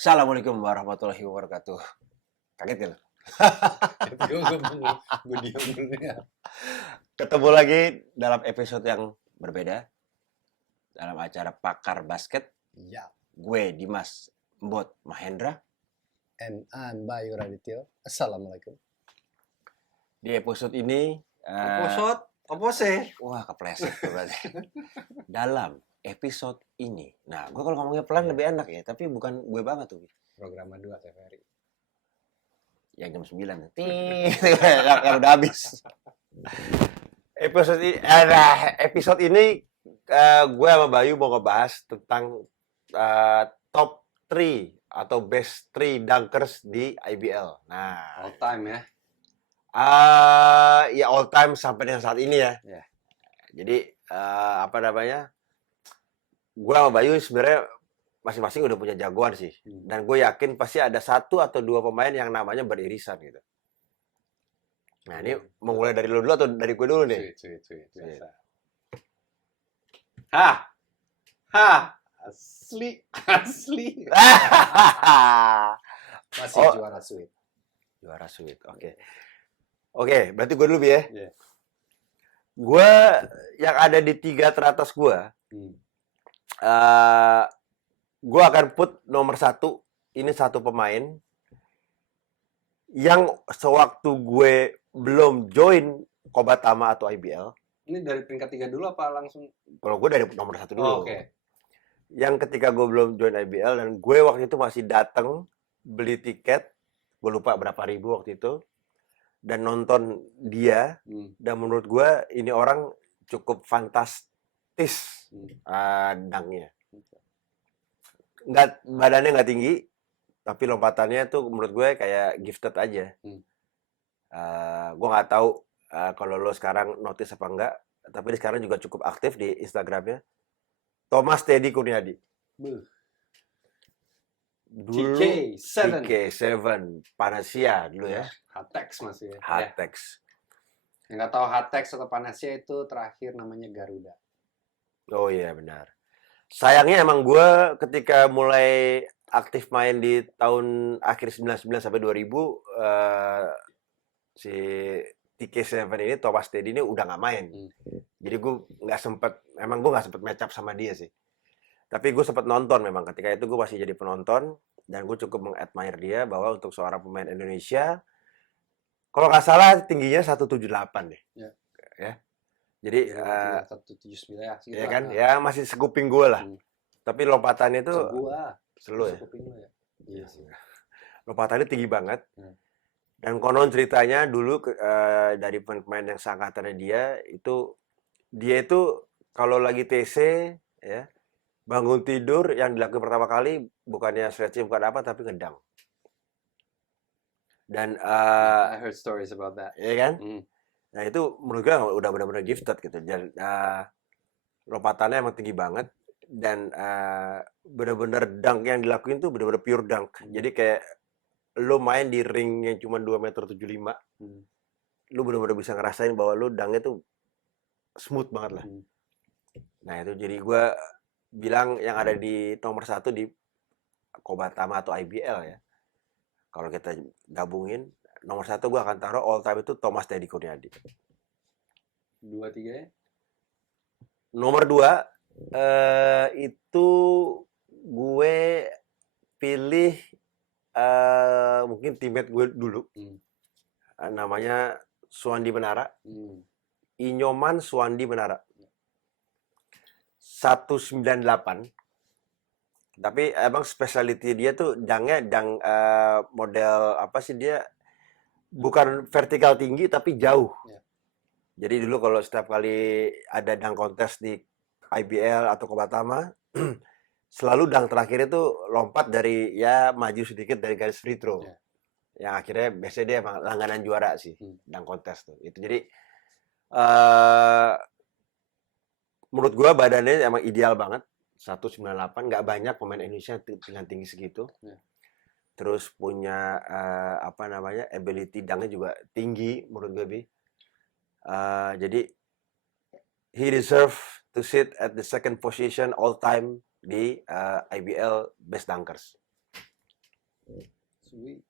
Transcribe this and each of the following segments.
Assalamualaikum warahmatullahi wabarakatuh. Kaget ya lo? Gue diem dulu ya. Ketemu lagi dalam episode yang berbeda dalam acara Pakar Basket. Ya. Gue Dimas Mbot Mahendra. And I'm Bayu Radityo. Assalamualaikum. Di episode ini wah kepleset tuh berarti. Dalam episode ini. Nah, gue kalau ngomongnya pelan lebih enak ya, tapi bukan gue banget tuh. Program 2 TVRI. Yang jam 9. yang udah habis. Episode ini gue sama Bayu mau ngebahas tentang top 3 atau best 3 dunkers di IBL. Nah, All time ya. Ya all time sampai dengan saat ini ya. Yeah. Jadi gue sama Bayu sebenarnya masing-masing udah punya jagoan sih. Dan gue yakin pasti ada 1 atau 2 pemain yang namanya beririsan gitu. Nah ini mau mulai dari lu dulu atau dari gue dulu nih? Sweet. Biasa. Asli. Masih juara sweet. Juara sweet, oke, berarti gue dulu ya. Yeah. Gue yang ada di 3 teratas gue, gue akan put nomor 1. Ini satu pemain yang sewaktu gue belum join Kobatama atau IBL. Ini dari peringkat 3 dulu apa langsung? Kalau gue dari nomor 1 dulu. Oke. Yang ketika gue belum join IBL dan gue waktu itu masih datang beli tiket, gue lupa berapa ribu waktu itu, dan nonton dia. Dan menurut gue ini orang cukup fantastis dangnya. Badannya nggak tinggi, tapi lompatannya tuh menurut gue kayak gifted aja. Gue nggak tahu kalau lo sekarang notice apa enggak, tapi sekarang juga cukup aktif di Instagramnya. Thomas Teddy Kurniadi. Dulu TK7 Panacea dulu ya. Hatex masih ya. Hatex. Yang nggak tahu Hatex atau Panacea itu terakhir namanya Garuda. Oh iya benar. Sayangnya emang gue ketika mulai aktif main di tahun akhir 99 sampai 2000 si TK7 ini, Thomas Teddy ini udah nggak main. Jadi gue nggak sempet match up sama dia sih. Tapi gue sempet nonton memang ketika itu gue masih jadi penonton dan gue cukup mengadmire dia bahwa untuk seorang pemain Indonesia, kalau nggak salah tingginya 178 deh. Ya. Jadi 179 ya. Ya kan, ya masih sekuping gue lah. Tapi lompatannya itu selu ya. Iya sih. Lompatannya tinggi banget. Dan konon ceritanya dulu dari pemain yang seangkatannya dia itu kalau lagi TC ya, bangun tidur yang dilakukan pertama kali bukannya stretching bukan apa tapi ngedang. Dan I heard stories about that. Iya kan? Nah itu menurut gue udah benar-benar gifted gitu. Dan lompatannya emang tinggi banget dan benar-benar dunk yang dilakuin tuh benar-benar pure dunk. Jadi kayak lo main di ring yang cuma 2,75 meter, lo benar-benar bisa ngerasain bahwa lo dunknya tuh smooth banget lah. Nah itu jadi gue bilang yang ada di nomor 1 di Kobatama atau IBL ya. Kalau kita gabungin, nomor 1 gue akan taruh all time itu Thomas Teddy Kurniadi. 2, 3 ya? Nomor 2 itu gue pilih mungkin teammate gue dulu. Namanya Suwandi Menara. Inyoman Suwandi Menara. 198. Tapi emang specialty dia tuh dangnya model apa sih, dia bukan vertikal tinggi tapi jauh. Jadi dulu kalau setiap kali ada dunk contest di IBL atau Kobatama, selalu dunk terakhir itu lompat dari maju sedikit dari garis free throw. Yang akhirnya biasanya dia emang langganan juara sih dunk contest tuh. Itu jadi menurut gua badannya emang ideal banget. 198, nggak banyak pemain Indonesia dengan tinggi segitu. Terus punya ability dunk-nya juga tinggi menurut gue, Bi. Jadi he deserve to sit at the second position all time di IBL Best Dunkers. Sweet.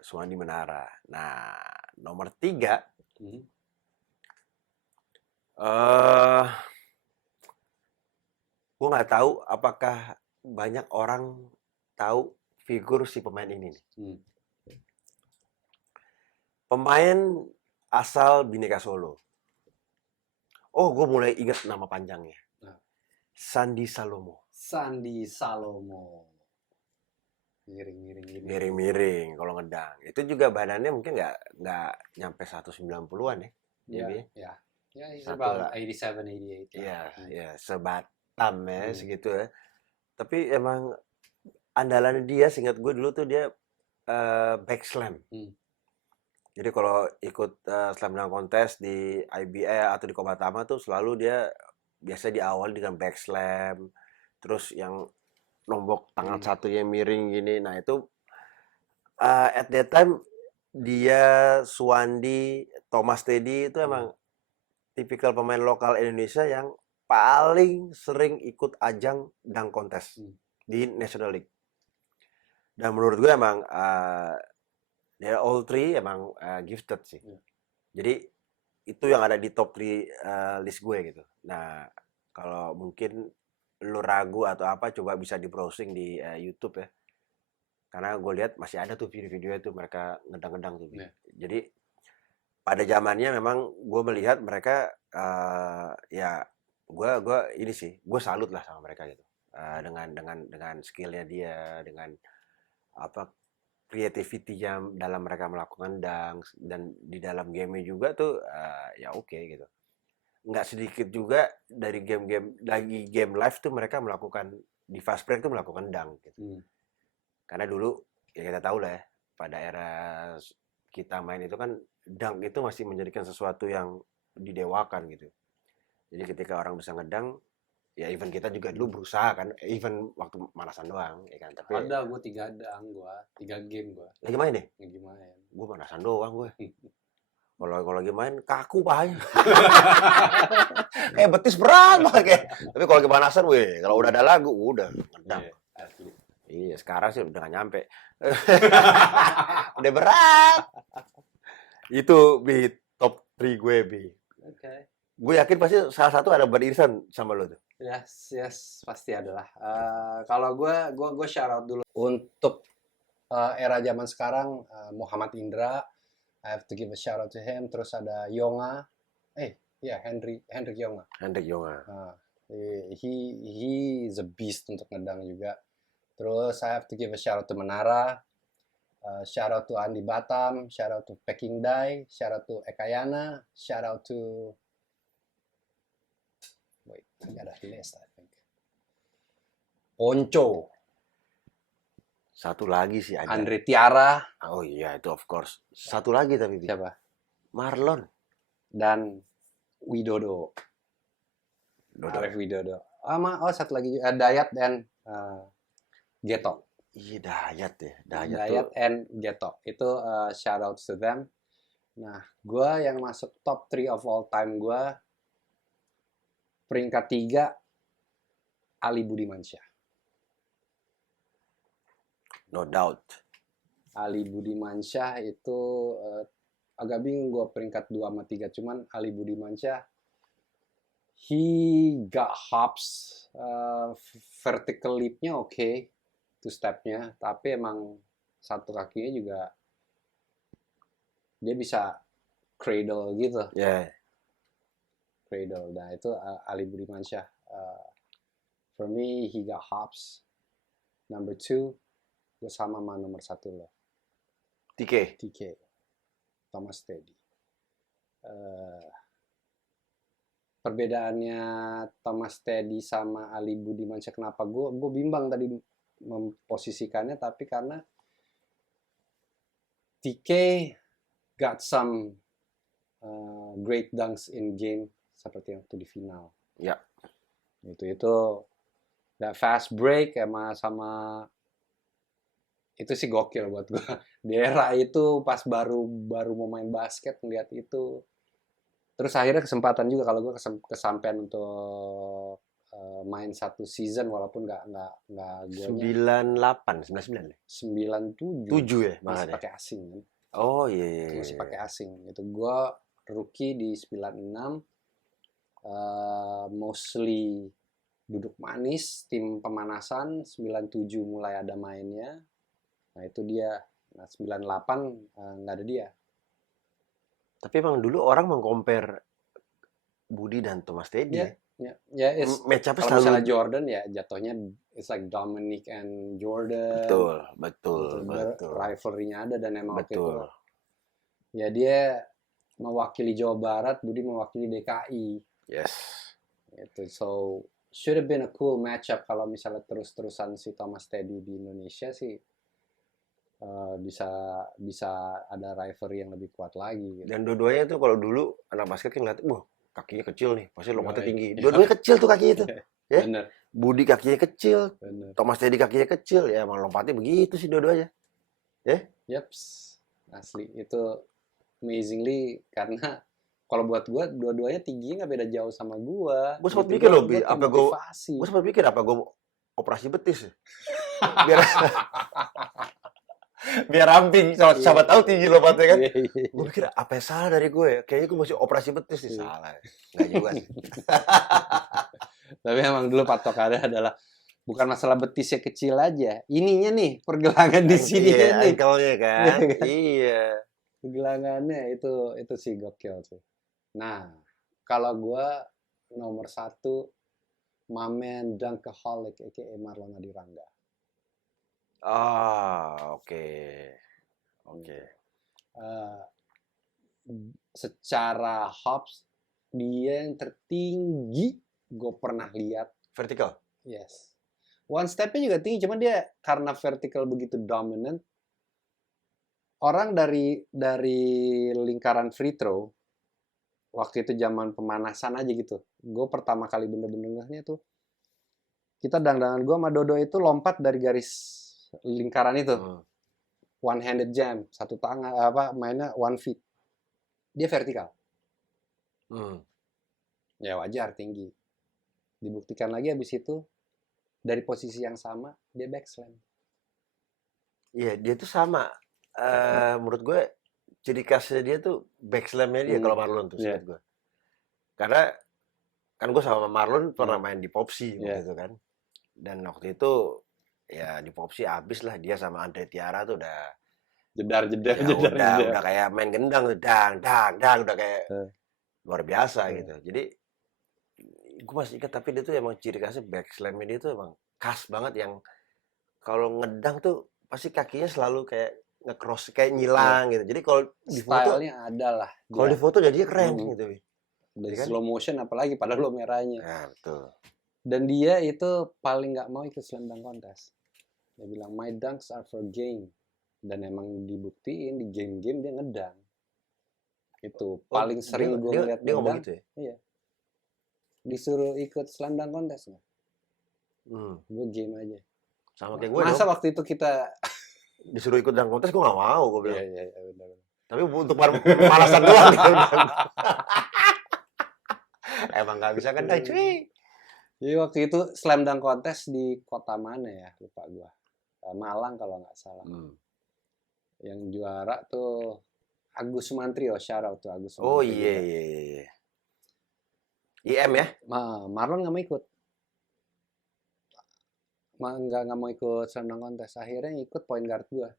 Suwandi Menara. Nah, nomor 3, Mhm. eh gue nggak tahu apakah banyak orang tahu figur si pemain ini nih. Hmm. Pemain asal Bhinneka Solo. Oh, gue mulai inget nama panjangnya. Nah. Sandi Salomo. Sandi Salomo. Miring-miring gini. Miring-miring kalau ngedang. Itu juga badannya mungkin nggak nyampe 190-an ya. Ya, Jadi ya. Ya, he's satu about lah. 87, 88. Iya, Hmm. ya sebatam ya Hmm. segitu ya. Tapi emang andalan dia, seingat gue dulu tuh dia back slam. Hmm. Jadi kalau ikut slam dunk contest di IBA atau di Komatama tuh selalu dia biasa diawali dengan back slam, terus yang nombok tangan Hmm. satunya miring gini. Nah itu at that time dia, Suwandi, Thomas Teddy itu emang tipikal pemain lokal Indonesia yang paling sering ikut ajang dunk contest di National League. Dan menurut gue emang dia all three emang gifted sih. Jadi itu yang ada di top 3 list gue gitu. Nah, kalau mungkin lu ragu atau apa, coba bisa di browsing di YouTube ya. Karena gue lihat masih ada tuh video-video itu mereka ngedang-ngedang tuh. Yeah. Jadi pada zamannya memang gue melihat mereka ya gue ini sih, gue salut lah sama mereka gitu. Dengan skillnya dia, dengan apa creativity-nya dalam mereka melakukan dunk, dan di dalam game juga tuh ya oke gitu. Nggak sedikit juga dari game-game lagi game live tuh mereka melakukan di fast break tuh melakukan dunk gitu. Karena dulu ya kita tahu lah ya, pada era kita main itu kan dunk itu masih menjadikan sesuatu yang didewakan gitu. Jadi ketika orang bisa ngedang, ya even kita juga dulu berusaha kan, even waktu manasan doang ya kan. Tapi ada gue 3 game gue lagi main nih, lagi main. gue manasan doang gue. Kalau lagi main kaku pahanya. Betis berat banget kayak. Tapi kalau lagi panasan, weh, kalau udah ada lagu, udah ngedang. Iya, sekarang sih udah gak nyampe. Udah berat. Itu Bi, top 3 gue, Bi. Oke. Gue yakin pasti salah satu ada beririsan sama lo tuh. Yes, pasti adalah. Kalau gue shout out dulu untuk era zaman sekarang, Muhammad Indra, I have to give a shout out to him. Terus ada Yonga, Hendrik Yonga. Hendrik Yonga. He is a beast untuk ngedang juga. Terus I have to give a shout out to Menara, shout out to Andi Batam, shout out to Peking Dai, shout out to Ekayana, shout out to I got a list, I think. Ponco. Satu lagi sih ada. Andre Tiara. Oh iya, itu of course. Satu lagi tapi. Siapa? Marlon. Dan Widodo. Arif Widodo. Satu lagi Dayat dan Geto. Iya, Dayat ya. Dayat and Geto. Itu shout out to them. Nah, gue yang masuk top 3 of all time gue, peringkat 3 Ali Budimansyah. No doubt. Ali Budimansyah itu agak bingung gue peringkat 2 sama 3. Cuman Ali Budimansyah, he got hops, vertical leap-nya oke, two step-nya, tapi emang satu kakinya juga dia bisa cradle gitu. Yeah. Cradle. Nah itu Ali Budimansyah. For me, he got hops. Number 2, gue sama nomor 1 loh. TK. Thomas Teddy. Perbedaannya Thomas Teddy sama Ali Budimansyah, kenapa gue bimbang tadi memposisikannya, tapi karena TK got some great dunks in game seperti waktu di final. Ya. Itu that fast break sama itu sih gokil buat gue. Di era itu pas baru mau main basket ngeliat itu. Terus akhirnya kesempatan juga kalau gue kesampaian untuk main satu season walaupun nggak guanya 98, 99 ya? 97 7 ya masih bahkan ya? pakai asing kan. Oh iya iya Masih iya. pakai asing. Itu gue rookie di 96, mostly duduk manis, tim pemanasan. 97 mulai ada mainnya. Nah itu dia. Nah 98 nggak ada dia. Tapi emang dulu orang meng-compare Budi dan Thomas Teddy Ya, ya. ya, Match up kalau misalnya selalu Jordan ya jatuhnya it's like Dominic and Jordan. betul, betul, Gitu, betul. rivalry-nya ada dan emang waktu itu Betul. ya dia mewakili Jawa Barat, Budi mewakili DKI. Yes. Gitu. So should have been a cool matchup kalau misalnya terus-terusan si Thomas Teddy di Indonesia sih bisa ada rivalry yang lebih kuat lagi. Gitu. Dan dua-duanya tuh kalau dulu anak basket kan ngeliat, wah kakinya kecil nih, pasti lompatnya Yoi. tinggi. Dua-duanya kecil tuh kakinya tuh. Ya. Bener, Budi kakinya kecil, bener. Thomas Teddy kakinya kecil, ya emang lompatnya begitu sih dua-duanya. Yaps, asli itu amazingly karena kalau buat gua dua-duanya tingginya nggak beda jauh sama gua. Gue sempat Gitu, mikir loh, gua apa gue termotivasi. sempat pikir apa gue operasi betis ya? Biar biar ramping, siapa tahu tinggi lompatnya kan. Iya, iya, iya. Gue pikir apa yang salah dari gue ya? Kayaknya gue masih operasi betis nih. Iya. Salah. Nggak juga sih. Tapi emang dulu patokannya adalah bukan masalah betisnya kecil aja. Ininya nih, pergelangan di sini Iya, nih. ankle-nya kan. Iya kan? Iya. Pergelangannya itu sih gokil tuh. Nah, kalau gua nomor 1 my man Dunkaholic aka Marlon Adirangga. Oke. Oke. Eh, secara hops dia yang tertinggi gue pernah lihat. Vertical. Yes. One step-nya juga tinggi, cuman dia karena vertical begitu dominant, orang dari lingkaran free throw waktu itu zaman pemanasan aja gitu. Gue pertama kali bener-bener ngehnya tuh kita dandangan gue sama Dodo itu lompat dari garis lingkaran itu. One handed jam, satu tangan mainnya 1 feet. Dia vertikal. Ya wajar tinggi. Dibuktikan lagi habis itu dari posisi yang sama dia back slam. Iya, dia tuh sama. Menurut gue ciri khasnya dia tuh back slam-nya dia kalau Marlon tuh seingat gue. Karena kan gue sama Marlon pernah main di Popsi waktu itu kan. Dan waktu itu ya di Popsi abis lah dia sama Andre Tiara tuh udah jedar udah kayak main gendang tuh dang udah kayak luar biasa gitu. Jadi gue masih ingat tapi dia tuh emang ciri khasnya back slam-nya dia tuh emang khas banget yang kalau ngedang tuh pasti kakinya selalu kayak nge-cross kayak nyilang gitu. Jadi kalau di foto stylenya ada lah. Kalau di foto jadinya keren gitu. Dan kan? slow motion apalagi padahal lo merahnya. Nah, betul. Dan dia itu paling nggak mau ikut slam dunk contest. Dia bilang my dunks are for game. Dan emang dibuktiin di game-game dia ngedang. Itu paling sering gue ngeliat dia ngomong gitu ya? Iya. Disuruh ikut slam dunk contest nggak? Gue game aja. Sama kayak gue Masa dong? Waktu itu kita disuruh ikut dunk contest gue nggak mau, gue bilang. Iya, benar. Tapi untuk pemanasan doang gitu. Emang nggak bisa kan, cuy. Jadi waktu itu slam dunk contest di kota mana ya? Lupa gue. Malang kalau nggak salah. Yang juara tuh Agus Sumantrio, shout out tuh Agus Sumantrio. Oh iya. IM ya? Marlon nggak mau ikut. Nggak mau ikut slam dunk contest. Akhirnya ikut point guard gue.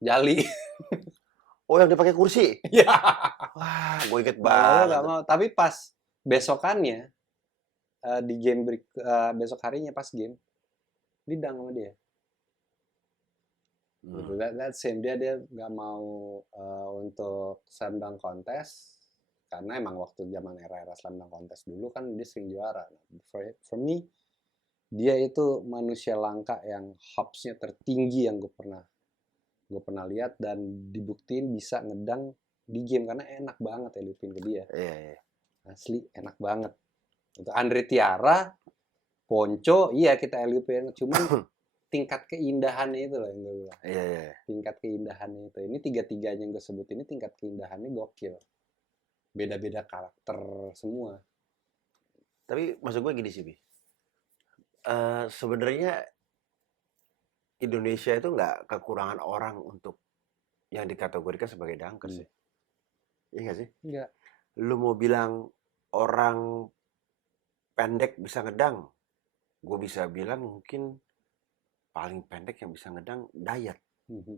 Jali. Oh yang dipakai kursi? Iya. Wah, gue inget banget. Nggak mau. Tapi pas besokannya di game besok harinya pas game didang sama dia. Gitu. That's him. Dia nggak mau untuk slam dunk contest karena emang waktu zaman era slam dunk contest dulu kan dia sering juara. For me dia itu manusia langka yang hopsnya tertinggi yang gue pernah lihat dan dibuktiin bisa ngedang di game karena enak banget ya lupin ke dia. Iya. Asli enak banget. Untuk Andre Tiara, Ponco, iya kita LUPin cuman tingkat keindahannya itu loh yang gue bilang. Iya. Tingkat keindahannya itu. Ini tiga-tiganya yang gue sebut ini tingkat keindahannya gokil. Beda-beda karakter semua. Tapi maksud gue gini sih, Bi. Sebenarnya Indonesia itu nggak kekurangan orang untuk yang dikategorikan sebagai dunkers Hmm. ya. Iya nggak sih? Enggak. Lu mau bilang orang pendek bisa ngedang, gue bisa bilang mungkin paling pendek yang bisa ngedang Dayat. Mhm.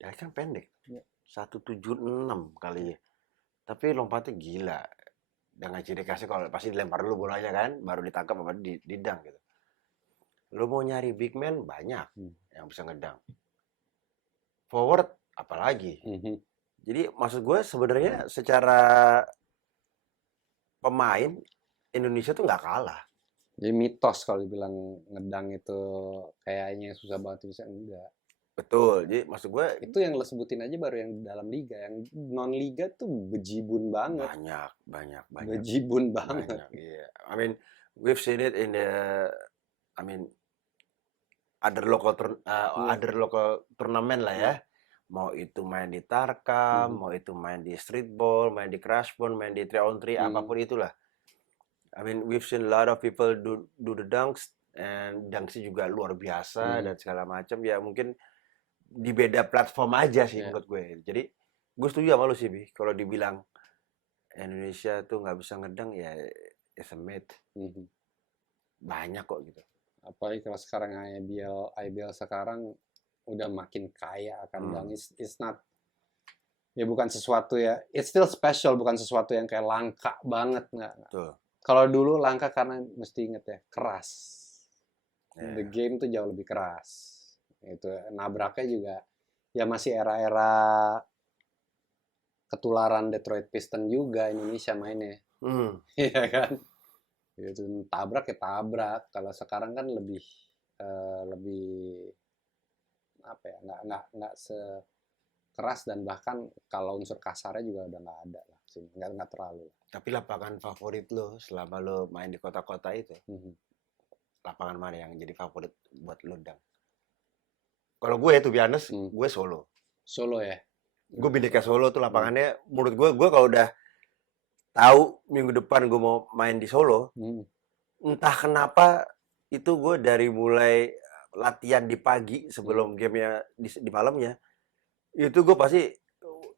Dayat kan pendek, Ya. 176 kali ya. Tapi lompatnya gila. Dengan ciri khasnya kalau pasti dilempar dulu bolanya kan, baru ditangkap apa didang gitu. Lu mau nyari big man banyak Hmm. yang bisa ngedang. Forward apalagi. Mhm. Jadi maksud gue sebenarnya secara pemain Indonesia tuh nggak kalah. Jadi mitos kalau dibilang ngedang itu kayaknya susah banget bisa, enggak. Betul. Jadi maksud gue Itu yang lo sebutin aja baru yang dalam liga, yang non liga tuh bejibun banget, banyak. bejibun banget. Banyak, iya. I mean, we've seen it in the, I mean, Iya. other local turnamen lah ya. Mau itu main di Tarkam, Mhm. mau itu main di streetball, main di crashball, main di 3-on-3, Hmm. apapun itulah. I mean, we've seen a lot of people do the dunks, and dunksnya juga luar biasa Hmm. dan segala macam. Ya mungkin di beda platform aja sih Ya. menurut gue. Jadi gue setuju sama lu sih, Bi. Kalau dibilang Indonesia tuh nggak bisa ngedang ya it's a myth. Mhm. Banyak kok gitu. Apalagi kalau sekarang IBL sekarang udah makin kaya akan dang. It's not, ya bukan sesuatu ya, it's still special, bukan sesuatu yang kayak langka banget, nggak. Tuh. Kalau dulu langka karena mesti inget ya, keras. Ya. The game tuh jauh lebih keras. Itu nabraknya juga ya masih era-era ketularan Detroit Pistons juga Indonesia mainnya. Hmm. Iya kan? Itu tabrak ya tabrak. Kalau sekarang kan lebih lebih apa ya? Nggak sekeras, dan bahkan kalau unsur kasarnya juga udah nggak ada lah sini. Nggak terlalu. Tapi lapangan favorit lo selama lo main di kota-kota itu, Mhm. lapangan mana yang jadi favorit buat lo dang? Kalau gue tuh biasa, gue Solo. Solo ya. Gue Bhinneka Solo tuh lapangannya, menurut gue kalau udah tahu minggu depan gue mau main di Solo, Mhm. entah kenapa itu gue dari mulai latihan di pagi sebelum gamenya di malamnya, itu gue pasti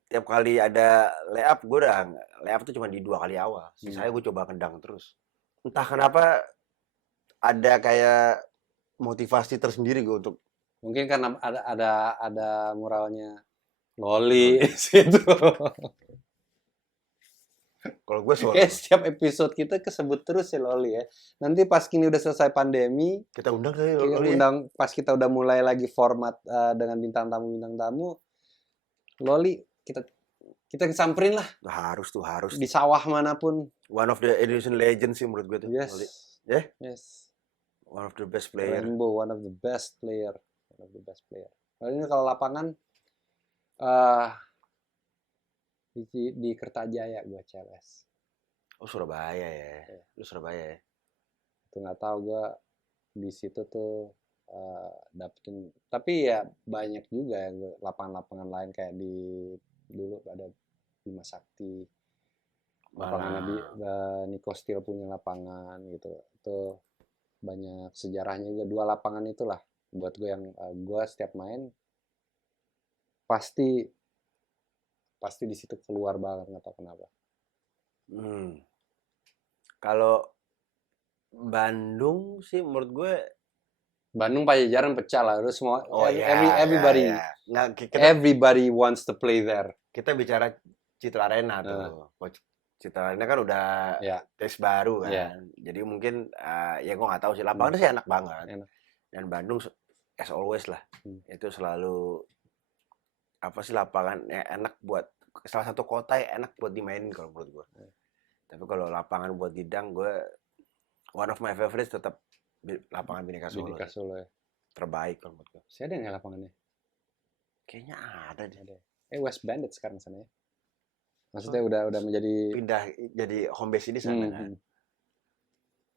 tiap kali ada layup, gue udah layup tuh cuma di 2 kali awal. Sisanya gue coba kendang terus. Entah kenapa ada kayak motivasi tersendiri gue untuk Mungkin karena ada muralnya Loli di situ. kalau gue Solo. Kayak setiap episode kita kesebut terus ya Loli ya. Nanti pas kini udah selesai pandemi, Kita undang kali kita Loli ya. undang pas kita udah mulai lagi format dengan bintang tamu, Loli kita samperin lah Harus di sawah manapun. one of the Indonesian legends sih menurut gue tuh. Yes. Loli. Yeah? Yes. One of the best player. Rainbow, one of the best player. Lalu ini kalau lapangan di Kertajaya gua CLS. Oh Surabaya ya. Lu Surabaya ya. Itu nggak tahu gua di situ tuh dapetin, tapi ya banyak juga ya lapangan-lapangan lain kayak di dulu ada Bima Sakti, lapangan Nico Steel punya lapangan gitu. Itu banyak sejarahnya juga, 2 lapangan itulah buat gue yang gue setiap main pasti di situ keluar banget, nggak tahu kenapa. Kalau Bandung sih menurut gue Bandung Pajajaran pecah lah, terus semua everybody Nggak, everybody wants to play there. Kita bicara Citra Arena tuh. Citra Arena kan udah tes baru kan. Jadi mungkin ya gue nggak tahu sih, lapangannya sih enak banget. Dan Bandung as always lah. Itu selalu apa sih, lapangan enak buat salah satu kota yang enak buat dimainin kalau menurut gue. Tapi kalau lapangan buat didang, gue one of my favorites tetap lapangan Bhinneka Solo. Bhinneka Solo ya. Terbaik kalau menurut gue. Saya ada nggak lapangannya? Kayaknya ada deh. West Bandit sekarang sana ya. Maksudnya udah menjadi pindah jadi home base ini sana kan.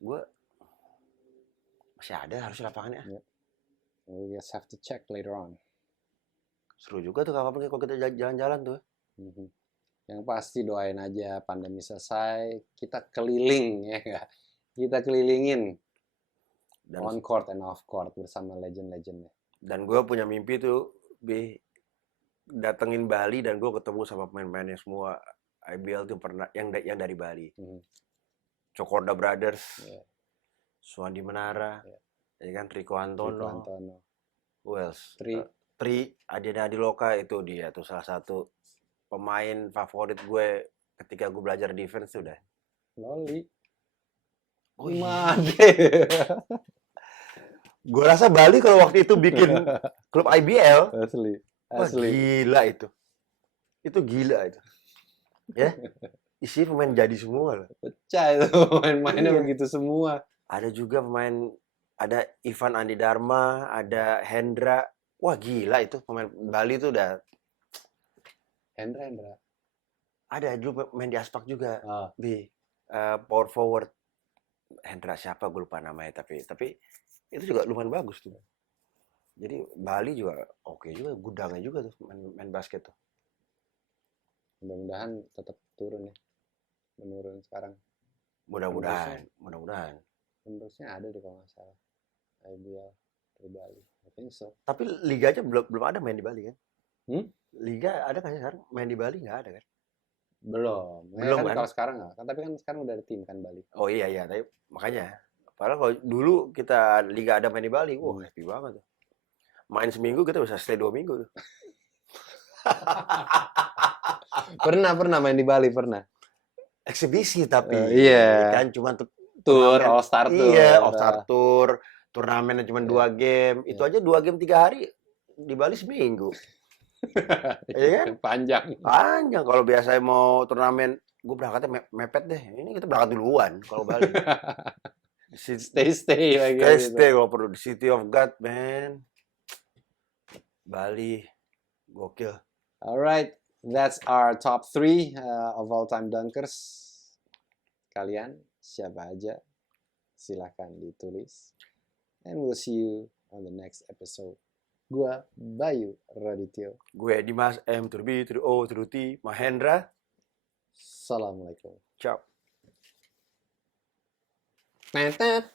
Gue masih ada harusnya lapangannya. We just have to check later on. Seru juga tuh kalau kita jalan-jalan tuh. Yang pasti doain aja pandemi selesai, kita keliling ya nggak? Kita kelilingin Dan on court and off court bersama legend-legendnya. dan gue punya mimpi tuh, datengin Bali dan gue ketemu sama pemain-pemainnya semua IBL tuh pernah yang dari Bali. Cokorda Brothers, Suwandi Menara, ya kan, Rico Rico Antono, Antono, who else? Tri, Tri Adiana Adiloka, itu dia tuh salah satu pemain favorit gue ketika gue belajar defense tuh udah. Loli, Oh iya. Imade. Gue rasa Bali kalau waktu itu bikin klub IBL, Asli, wah asli. gila itu. Itu gila itu. Ya, isi pemain jadi semua loh. Pecah itu main-mainnya Iya. begitu semua. Ada juga pemain, ada Ivan Andi Dharma, ada Hendra. Wah gila itu pemain Bali tuh udah. Hendra. Ada dulu main di Aspak juga. Ah, Power forward. Hendra siapa gue lupa namanya, tapi itu juga lumayan bagus tuh. Jadi Bali juga oke juga, gudangnya juga tuh main basket tuh. mudah-mudahan tetap turun ya. Menurun sekarang. Mudah-mudahan. Penerusnya ada deh kalau nggak salah. IBL di Bali. I think so. Tapi liganya belum ada main di Bali kan? Liga ada kan sekarang? Main di Bali nggak ada kan? Belum. Belum kan kan? kalau sekarang nggak. Kan tapi kan sekarang udah ada tim kan Bali. Oh iya, tapi makanya. Padahal kalau dulu kita liga ada main di Bali, wah happy banget tuh. Main seminggu kita bisa stay 2 minggu tuh. Pernah main di Bali, pernah. Eksibisi tapi Iya. kan cuma Tour, turnamen. All Star Tour. Iya, All Star Tour. Turnamennya cuma 2 game. Itu aja 2 game 3 hari. Di Bali seminggu. Iya kan? Panjang. Kalau biasanya mau turnamen, gue berangkatnya mepet deh. Ini kita berangkat duluan kalau Bali. Stay lagi. Stay kalau perlu. The City of God, man. Bali. Gokil. Alright, that's our top 3 of all time dunkers. Kalian siapa aja? Silahkan ditulis. And we'll see you on the next episode. Gua Bayu Radityo. Gue Dimas M to the B to the O to the T. Mahendra. Assalamualaikum. Ciao. Tetet.